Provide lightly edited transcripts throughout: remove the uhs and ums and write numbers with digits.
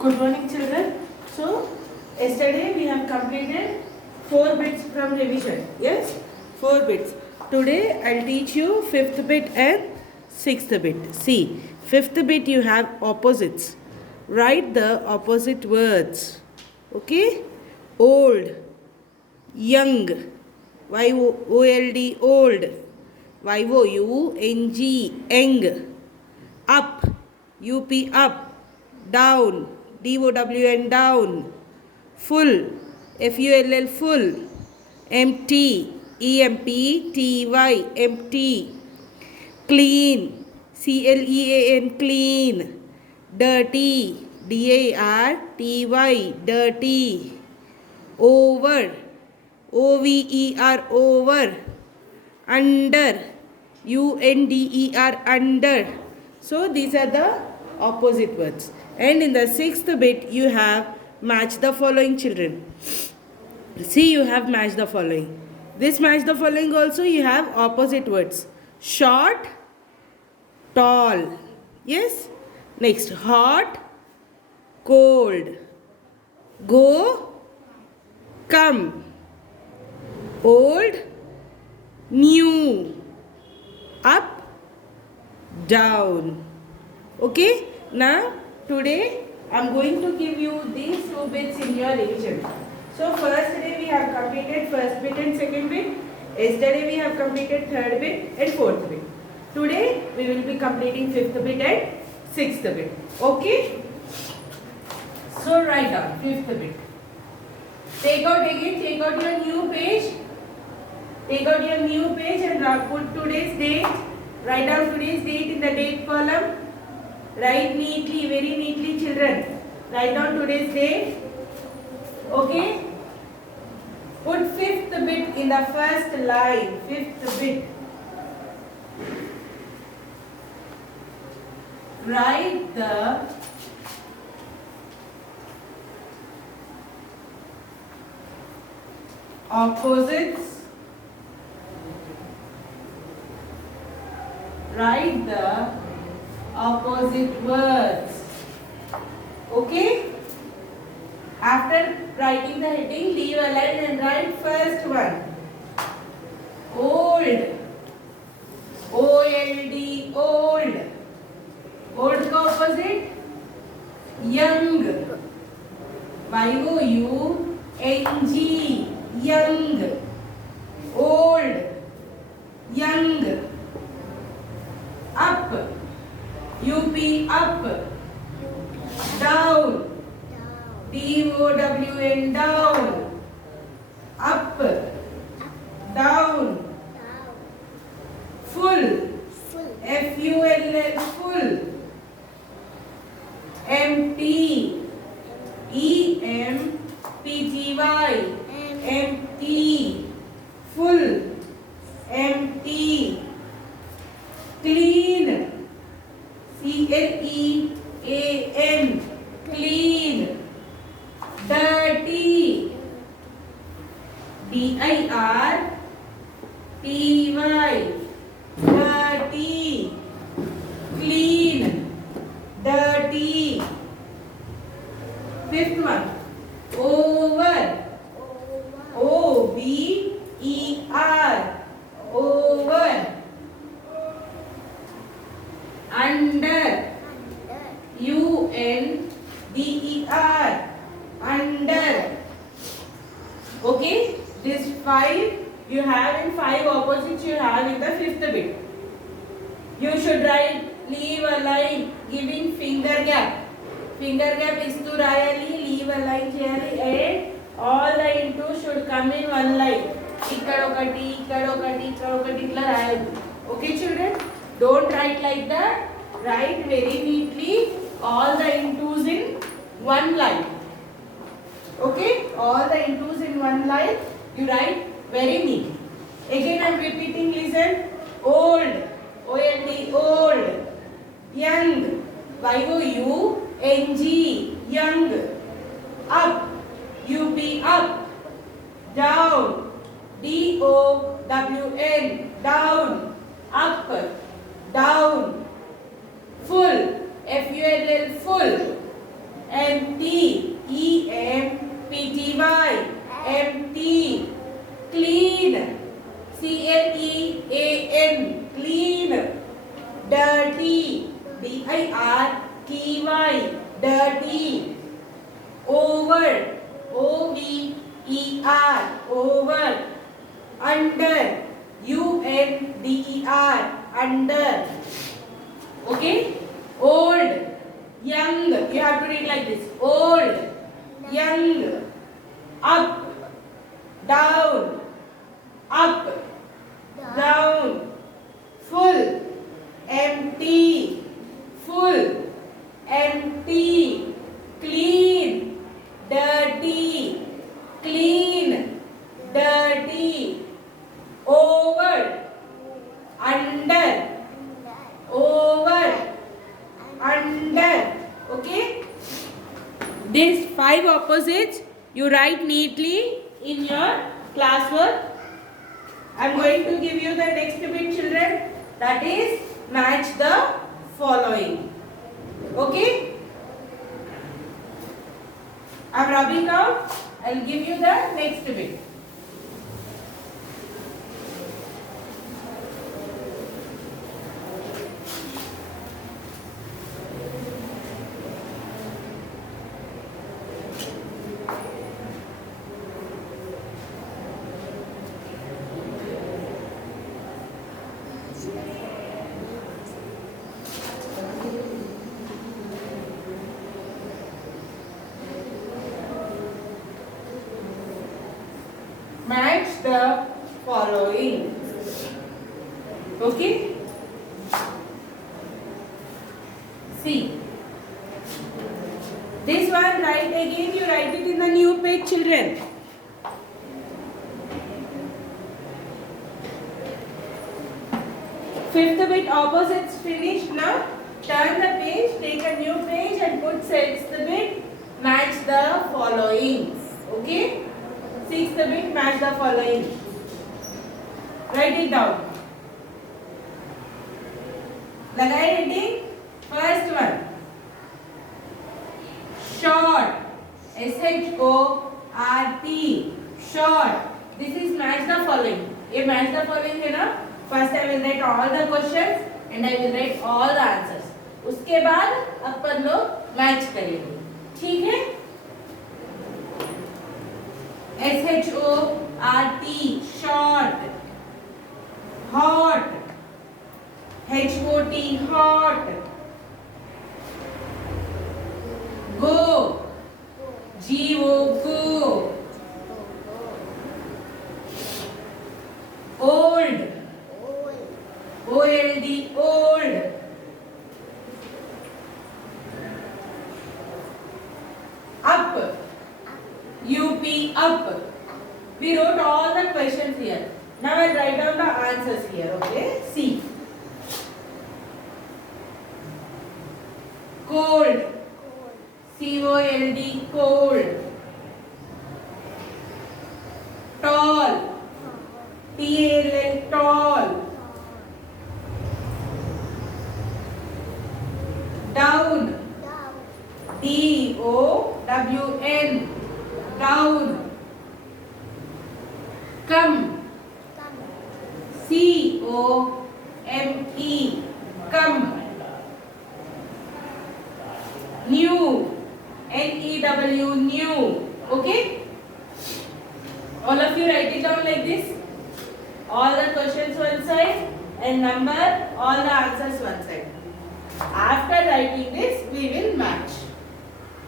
Good morning, children. So, yesterday we have completed 4 bits from revision. Yes, 4 bits. Today I'll teach you 5th bit and 6th bit. See, 5th bit you have opposites. Write the opposite words. Okay? Old, young, Y-O-L-D, old, Y-O-U-N-G, young, up, U-P, up, down, D-O-W-N, down, full, F-U-L-L, full, empty, E-M-P-T-Y, empty, clean, C-L-E-A-N, clean, dirty, D-A-R-T-Y, dirty, over, O-V-E-R, over, under, U-N-D-E-R, under. So these are the opposite words. And in the 6th bit you have match the following, children. See, you have match the following. This match the following also you have opposite words. Short, tall. Yes. Next, hot, cold. Go, come. Old, new. Up, down. Okay. Now today I am going to give you these 2 bits in your revision. So first day we have completed first bit and second bit. Yesterday we have completed third bit and fourth bit. Today we will be completing 5th bit and 6th bit. Okay. So write down 5th bit. Take out your new page. Take out your new page and put today's date. Write down today's date in the date column. Write neatly, very neatly, children. Write down today's date. Okay. Put 5th bit in the first line. 5th bit. Write the opposites. Write the opposite words. Okay? After writing the heading, leave a line and write first one. Old. O-L-D, old. Old का opposite? Young. Y-O-U-N-G, young. Old. Young. Up, U-P, up, down, D-O-W-N, down, up, down, full, F-U-L-L, full, empty, E-M-P-T-Y, empty, full, empty, clean, C-L-E-A-N, clean, dirty, D-I-R-T-Y, dirty, clean, dirty. 5th one, over, O-V-E-R, over, under, U-N-D-E-R, under. Okay, this 5 you have in 5 opposites you have in the 5th bit. You should write, leave a line giving finger gap. Finger gap istu rayali, leave a line cheyali, and all the into should come in one line. Ikkadokati, ikkadokati, ikkadokati itla rayali. Okay, children? Don't write like that. Write very neatly all the intos in one line. Okay? All the intos in one line. You write very neatly. Again I am repeating, listen. Old. O-L-D, old. Young. Y-O-U-N-G, young. Up. U-P, up. Down. D-O-W-N, down. Up. Down. Full, F-U-L-L, full. empty, empty, empty. Clean, clean, clean. Dirty, dirty, dirty. Over, over, over. Under, under, under. Okay. Old, young. You have to read like this. Old, young. Up, down, up, down. Full, empty, full, empty. Clean, dirty, clean, dirty. Over, under, over, under. Okay. These 5 opposites you write neatly in your classwork. I am going to give you the next bit, children. That is match the following. Okay. I am rubbing out. I will give you the next bit. Match the following. Okay. See. This one write again. You write it in the new page, children. Fifth bit opposites finished now. Turn the page, take a new page and put sixth bit. Match the followings. Okay. Sixth bit, match the following. Write it down. Lagai reading. First one. Short. SHORT. Short. This is match the following. ये match the following है ना. First I will write all the questions and I will write all the answers. उसके बाद अपन लोग match करेंगे. ठीक है? SHORT, short. Hot, HOT, hot. Go, GO, go. Old, OLD, old. Up, UP, up. We wrote all the questions here. Now I'll write down the answers here. Okay. See. Cold. COLD, cold. Tall. TALL, tall. Down. DOWN, down. Come. COME, come. New, NEW, new. Okay. All of you write it down like this. All the questions one side and number all the answers one side. After writing this, we will match.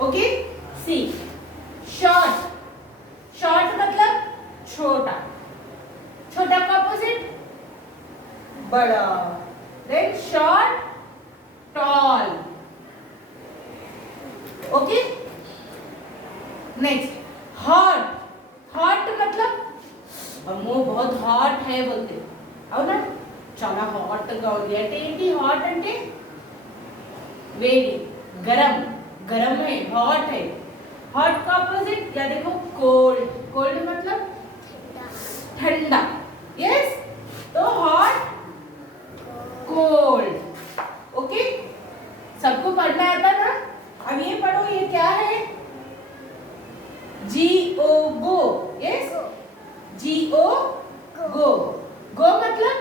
Okay. See. Short. Short मतलब छोटा. छोटा का opposite बड़ा. Then short, tall. Okay. Next. Hot. Hot मतलब अम्मो बहुत hot है बोलते. అవునా? చాలా hot గా ఉంది. అంటే ఏంటి hot అంటే వేడి, गरम, गरम है, hot है. हॉट का ऑपोजिट या देखो कोल्ड. कोल्ड मतलब ठंडा. यस. तो हॉट, कोल्ड. ओके. सबको पढ़ना आता ना. अब ये पढ़ो, ये क्या है? G-O, गो. यस, G-O, गो. गो मतलब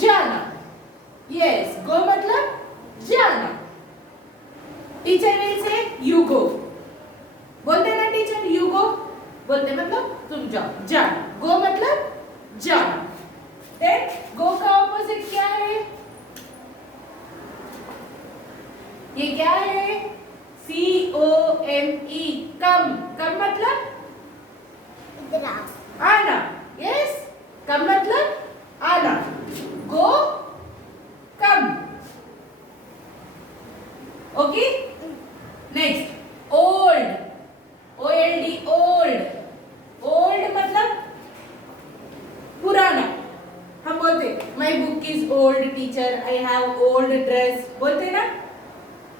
जाना. यस, गो मतलब जाना. Teacher will say you go. बोलते ना टीचर, यू गो. बोलते मतलब तुम जाओ, जाना. गो मतलब जाना. देन गो का ऑपोजिट क्या है? ये क्या है? C-O-M-E, कम. कम मतलब आना. यस, कम मतलब आना. Go, come. Okay. Next, old. O-L-D, old. Old मतलब पुराना. हम बोलते my book is old teacher, I have old dress. बोलते ना.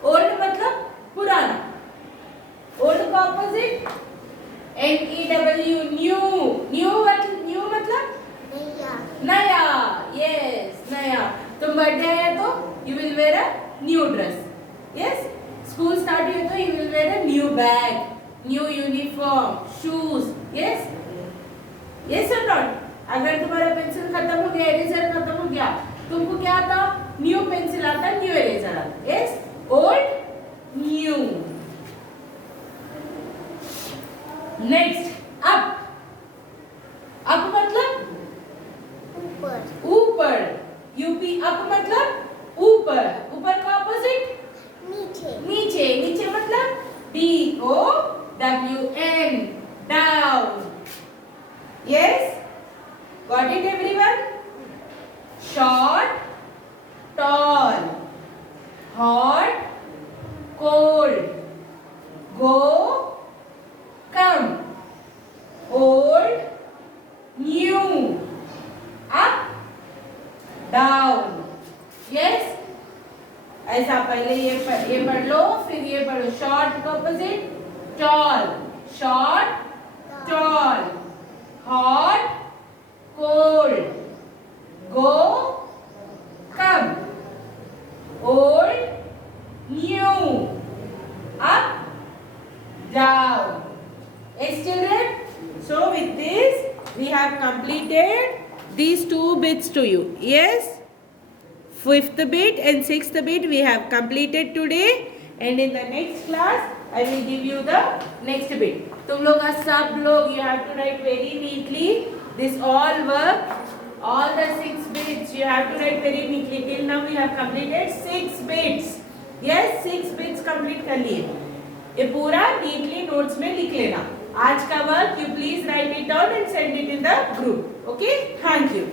ओल्ड मतलब पुराना. ओल्ड का ऑपोजिट N-E-W, न्यू. न्यू मतलब नया. यस, नया. तुम बर्थडे है तो you will where a new dress. Yes, school start हुए तो you will where a new bag, new uniform, shoes. Yes, yes और नॉट. अगर तुम्हारा पेंसिल खत्म हो गया, इरेजर खत्म हो गया, तुमको क्या आता? न्यू पेंसिल आता, न्यू इरेजर आता. Yes, old, new. Next, up. Up मतलब ऊपर. यूपी, अप मतलब ऊपर. ऊपर का ऑपोजिट नीचे. नीचे मतलब D-O-W-N, down. Yes, got it everyone? Short, tall, hot, cold, go, come, old, new, up, down. Yes, ऐसा पहले ये पढ़ लो, फिर ये पढ़ो. शॉर्ट का opposite tall. Short, tall, hot, cold, go, come, old, new, up, down. Yes, children? So with this we have completed these two bits to you. Yes? Fifth bit and sixth bit we have completed today, and in the next class I will give you the next bit. तुम लोग सब लोग you have to write very neatly this all work, all the 6 bits you have to write very neatly. Till now we have completed 6 bits. Yes, 6 bits complete कर लिए. ये पूरा neatly notes में लिख लेना. आज का work you please write it down and send it in the group. Okay? Thank you.